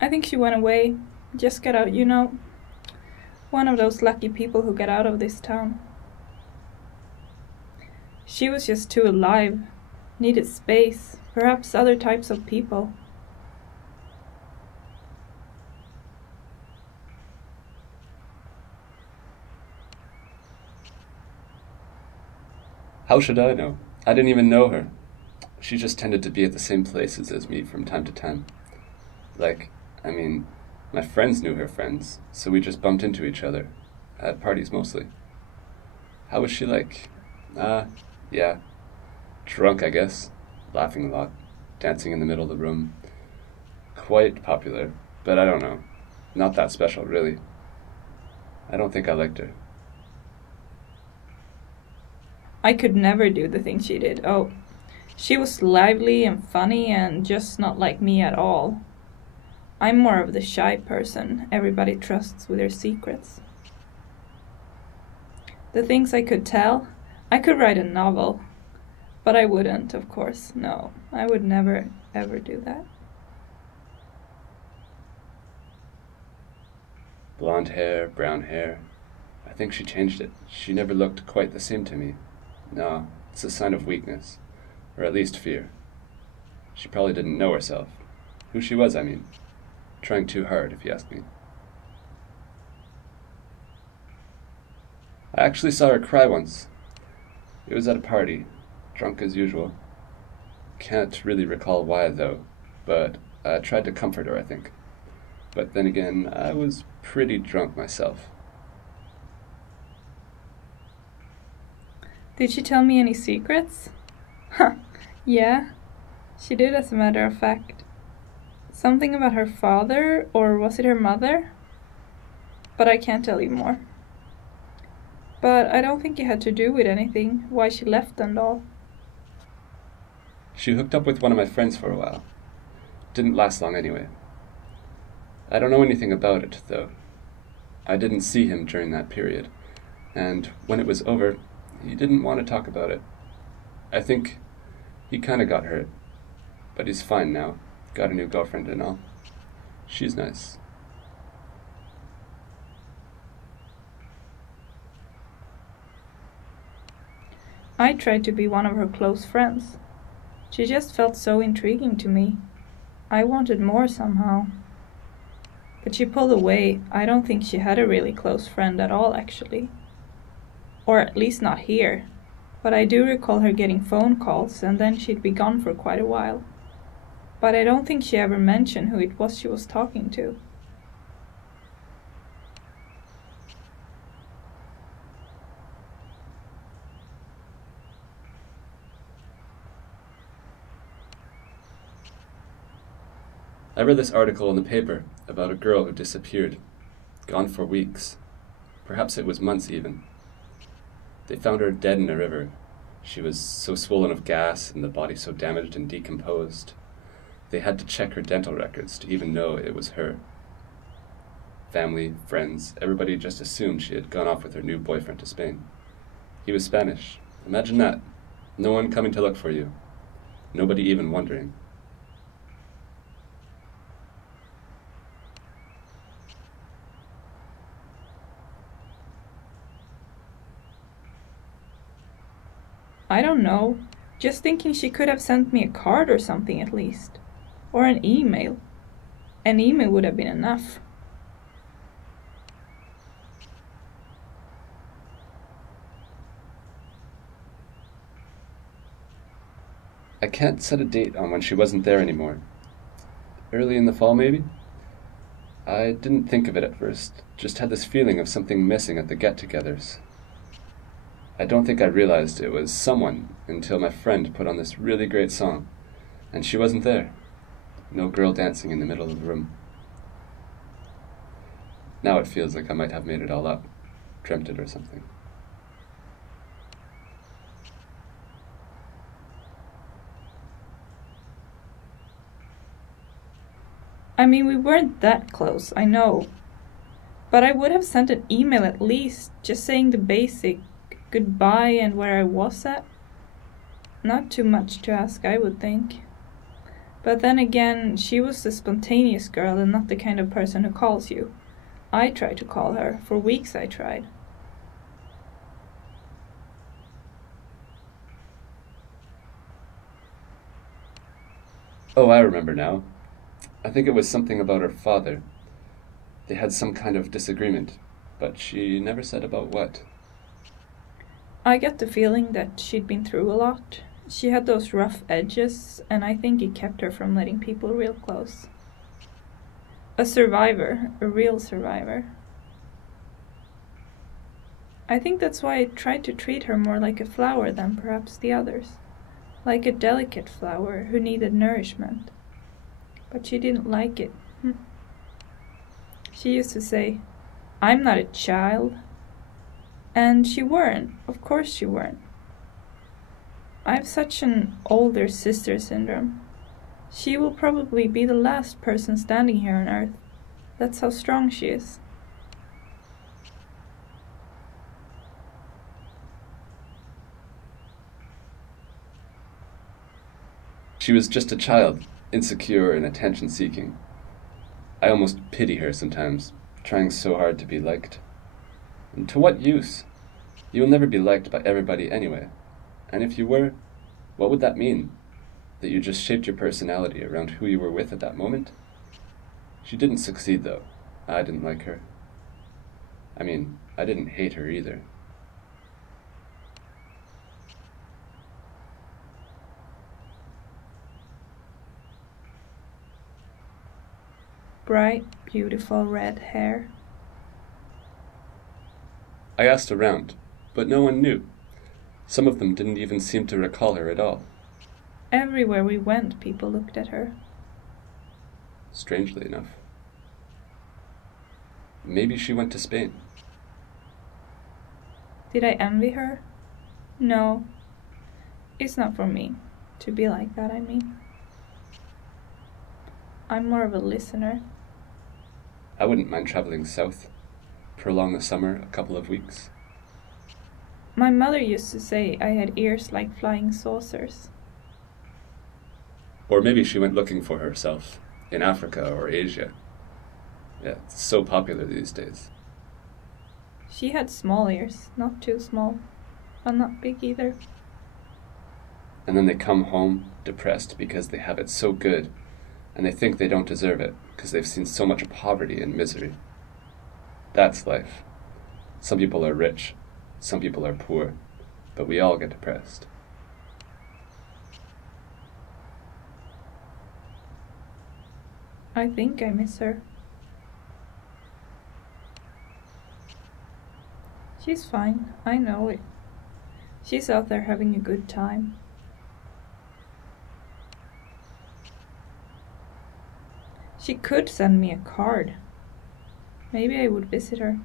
I think she went away. Just got out, you know. One of those lucky people who get out of this town. She was just too alive. Needed space. Perhaps other types of people. How should I know? I didn't even know her. She just tended to be at the same places as me from time to time. My friends knew her friends, so we just bumped into each other. At parties mostly. How was she like? Yeah. Drunk, I guess. Laughing a lot. Dancing in the middle of the room. Quite popular, but I don't know. Not that special, really. I don't think I liked her. I could never do the things she did. Oh, she was lively and funny and just not like me at all. I'm more of the shy person everybody trusts with their secrets. The things I could tell, I could write a novel. But I wouldn't, of course. No, I would never, ever do that. Blonde hair, brown hair. I think she changed it. She never looked quite the same to me. No, it's a sign of weakness. Or at least fear. She probably didn't know herself. Who she was, I mean. Trying too hard, if you ask me. I actually saw her cry once. It was at a party, drunk as usual. Can't really recall why, though, but I tried to comfort her, I think. But then again, I was pretty drunk myself. Did she tell me any secrets? Huh, yeah, she did, as a matter of fact. Something about her father, or was it her mother? But I can't tell you more. But I don't think it had to do with anything, why she left and all. She hooked up with one of my friends for a while. Didn't last long anyway. I don't know anything about it, though. I didn't see him during that period, and when it was over, he didn't want to talk about it. I think he kinda got hurt, but he's fine now. Got a new girlfriend and all. She's nice. I tried to be one of her close friends. She just felt so intriguing to me. I wanted more somehow. But she pulled away. I don't think she had a really close friend at all, actually. Or at least not here. But I do recall her getting phone calls, and then she'd be gone for quite a while. But I don't think she ever mentioned who it was she was talking to. I read this article in the paper about a girl who disappeared. Gone for weeks. Perhaps it was months even. They found her dead in a river. She was so swollen of gas and the body so damaged and decomposed. They had to check her dental records to even know it was her. Family, friends, everybody just assumed she had gone off with her new boyfriend to Spain. He was Spanish. Imagine that. No one coming to look for you. Nobody even wondering. I don't know. Just thinking she could have sent me a card or something at least. Or an email. An email would have been enough. I can't set a date on when she wasn't there anymore. Early in the fall, maybe? I didn't think of it at first, just had this feeling of something missing at the get-togethers. I don't think I realized it was someone until my friend put on this really great song, and she wasn't there. No girl dancing in the middle of the room. Now it feels like I might have made it all up, dreamt it or something. I mean, we weren't that close, I know. But I would have sent an email at least, just saying the basic goodbye and where I was at. Not too much to ask, I would think. But then again, she was the spontaneous girl and not the kind of person who calls you. I tried to call her. For weeks I tried. Oh, I remember now. I think it was something about her father. They had some kind of disagreement, but she never said about what. I got the feeling that she'd been through a lot. She had those rough edges, and I think it kept her from letting people real close. A survivor, a real survivor. I think that's why I tried to treat her more like a flower than perhaps the others. Like a delicate flower who needed nourishment. But she didn't like it. She used to say, "I'm not a child." And she weren't. Of course she weren't. I have such an older sister syndrome. She will probably be the last person standing here on Earth. That's how strong she is. She was just a child, insecure and attention-seeking. I almost pity her sometimes, trying so hard to be liked. And to what use? You will never be liked by everybody anyway. And if you were, what would that mean? That you just shaped your personality around who you were with at that moment? She didn't succeed, though. I didn't like her. I mean, I didn't hate her either. Bright, beautiful red hair. I asked around, but no one knew. Some of them didn't even seem to recall her at all. Everywhere we went, people looked at her. Strangely enough. Maybe she went to Spain. Did I envy her? No. It's not for me to be like that, I mean. I'm more of a listener. I wouldn't mind traveling south, prolong the summer a couple of weeks. My mother used to say I had ears like flying saucers. Or maybe she went looking for herself in Africa or Asia. Yeah, it's so popular these days. She had small ears, not too small, but not big either. And then they come home depressed because they have it so good, and they think they don't deserve it because they've seen so much poverty and misery. That's life. Some people are rich, some people are poor, but we all get depressed. I think I miss her. She's fine, I know it. She's out there having a good time. She could send me a card. Maybe I would visit her.